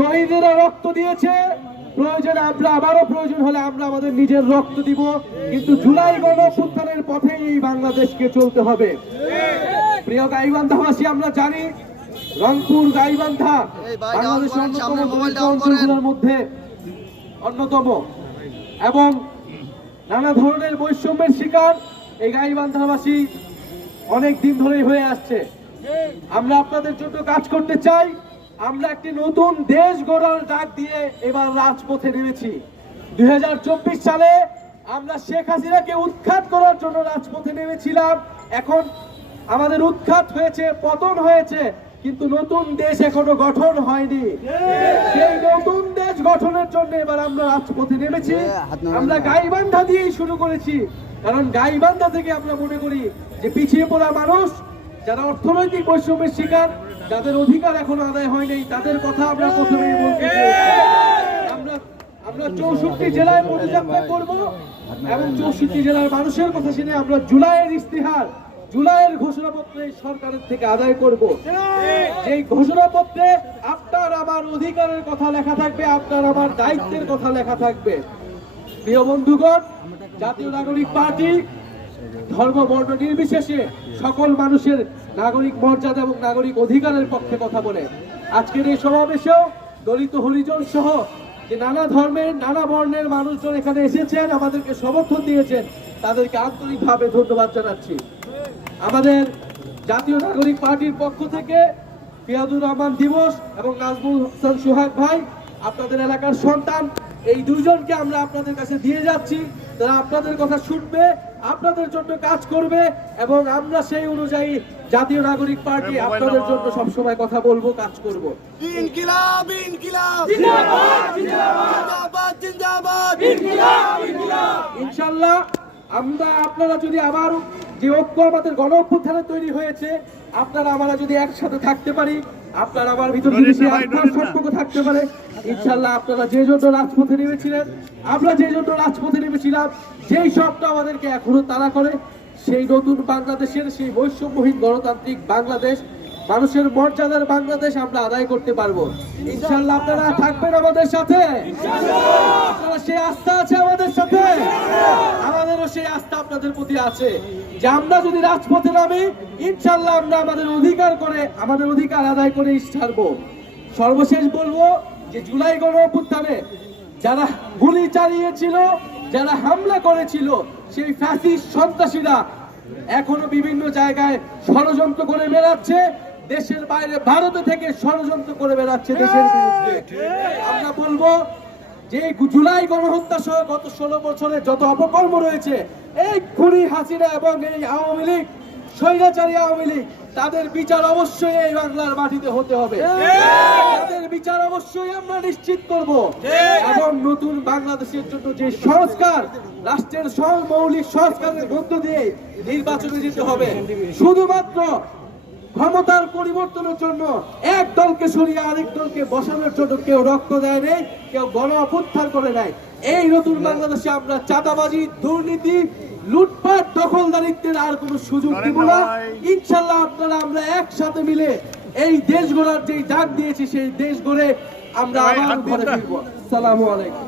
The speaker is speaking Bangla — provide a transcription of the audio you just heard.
শহীদেরা রক্ত দিয়েছে। প্রয়োজনে আমরা আবারও প্রয়োজন হলে আমরা আমাদের নিজের রক্ত দিব। কিন্তু জুলাই গণঅভ্যুত্থানের পথেই এই বাংলাদেশকে চলতে হবে। প্রিয় গাইবান্ধাবাসী আমরা জানি রংপুর গাইবান্ধা বাংলাদেশের অন্যতম। অঞ্চলগুলোর মধ্যে অন্যতম। এবং নানা ধরনের বৈষম্যের শিকার এই গাইবান্ধাবাসী অনেক দিন ধরেই হয়ে আসছে। আমরা আপনাদের জন্য কাজ করতে চাই। আমরা একটি নতুন দেশ গড়ার ডাক দিয়ে এবার রাজপথে নেমেছি। দু হাজার চব্বিশ সালে আমরা শেখ হাসিনাকে উৎখাত করার জন্য রাজপথে নেমেছিলাম। এখন আমাদের উৎখাত হয়েছে পতন হয়েছে কিন্তু নতুন দেশ এখনও গঠন হয়নি। সেই নতুন দেশ গঠনের জন্য এবার আমরা রাজপথে নেমেছি। আমরা গাইবান্ধা দিয়েই শুরু করেছি। কারণ গাইবান্ধা থেকে আমরা মনে করি যে পিছিয়ে পড়া মানুষ যারা অর্থনৈতিক বৈষম্যের শিকার যাদের অধিকার এখনও আদায় হয়নি, তাদের কথা আমরা প্রথমেই বলতে আমরা আমরা চৌষট্টি জেলায় পদযাত্রা করব এবং চৌষট্টি জেলার মানুষের কথা শুনে আমরা জুলাইয়ের ইস্তিহার জুলাইয়ের ঘোষণাপত্রে সরকারের থেকে আদায় করব। যেই ঘোষণাপত্রে আপনার আমার অধিকারের কথা লেখা থাকবে, আপনার আমার দায়িত্বের কথা লেখা থাকবে। প্রিয় বন্ধুগণ, জাতীয় নাগরিক পার্টি ধর্ম বর্ণ নির্বিশেষে সকল মানুষের নাগরিক মর্যাদা এবং নাগরিক অধিকারের পক্ষে কথা বলে। আজকের এই সমাবেশেও দলিত হরিজন সহ যে নানা ধর্মের, নানা বর্ণের মানুষজন এখানে এসেছেন, আমাদেরকে সমর্থন দিয়েছেন, তাদেরকে আন্তরিকভাবে ধন্যবাদ জানাচ্ছি। আমাদের জাতীয় নাগরিক পার্টির পক্ষ থেকে পিয়াদুর রহমান দিবস এবং নাজমুল হাসান সোহাগ ভাই, আপনাদের এলাকার সন্তান, এই দুজনকে আমরা আপনাদের কাছে দিয়ে যাচ্ছি। তারা আপনাদের কথা শুনবে আপনাদের জন্য কাজ করবে এবং আমরা সেই অনুযায়ী জাতীয় নাগরিক পার্টি আপনাদের জন্য সবসময় কথা বলব কাজ করব। ইনকিলাব ইনকিলাব। জিন্দাবাদ জিন্দাবাদ। ইনশাল্লাহ আমরা আপনারা যদি আবার যে ঐক্য আমাদের গণ অভ্যুত্থানে তৈরি হয়েছে আপনারা আমরা যদি একসাথে থাকতে পারি আপনারা আমার ভিতর যদি আপনার সম্পর্ক থাকতে পারে ইনশাল্লাহ আপনারা যে জন্য রাজপথে নেমেছিলেন আমরা যে জন্য রাজপথে নেমেছিলাম সেই সবটা আমাদেরকে এখনও তারা করে সেই নতুন বাংলাদেশের সেই বৈষম্যহীন গণতান্ত্রিক বাংলাদেশ মানুষের মর্যাদার বাংলাদেশ আমরা আদায় করতে পারব। ইনশাল্লাহ আপনারা থাকবেন আমাদের সাথে। আপনারা সেই আস্থা আছে আমাদের সাথে। আমাদেরও সেই আস্থা আপনাদের প্রতি আছে যে আমরা যদি রাজপথে নামি ইনশাল্লাহ আমরা আমাদের অধিকার করে, আমাদের অধিকার আদায় করে ছাড়বো সর্বশেষ বলব যে জুলাই গণ যারা গুলি চালিয়েছিল, যারা হামলা করেছিল, সেই ফ্যাসিস্ট সন্ত্রাসীরা এখনও বিভিন্ন জায়গায় ষড়যন্ত্র করে বেড়াচ্ছে। দেশের বাইরে ভারত থেকে ষড়যন্ত্র করে বেড়াচ্ছে দেশের বিরুদ্ধে। আমরা বলব যে জুলাই গণহত্যা সহ গত ষোলো বছরে যত অপকর্ম রয়েছে এই খুনি হাসিনা এবং এই আওয়ামী লীগ স্বৈরাচারী আওয়ামী লীগ তাদের বিচার অবশ্যই এই বাংলার মাটিতে হতে হবে। তাদের বিচার অবশ্যই আমরা নিশ্চিত করব। এবং নতুন বাংলাদেশের জন্য যে সংস্কার রাষ্ট্রের সব মৌলিক সংস্কারের মধ্য দিয়ে নির্বাচনে যেতে হবে। শুধুমাত্র ক্ষমতার পরিবর্তনের জন্য এক দলকে সরিয়ে আরেক দলকে বসানোর জন্য কেউ রক্ত দেয় নেই কেউ গণ অভ্যুত্থান করে নেয় এই নতুন বাংলাদেশে আমরা চাঁদাবাজি দুর্নীতি লুটপাট দখলদারিত্বের আর কোনো সুযোগ দিব না। ইনশাল্লাহ আপনারা আমরা একসাথে মিলে এই দেশ গড়ার যে ডাক দিয়েছি সেই দেশ গড়ে আমরা আবার ঘরে ফিরবো। সালামু আলাইকুম।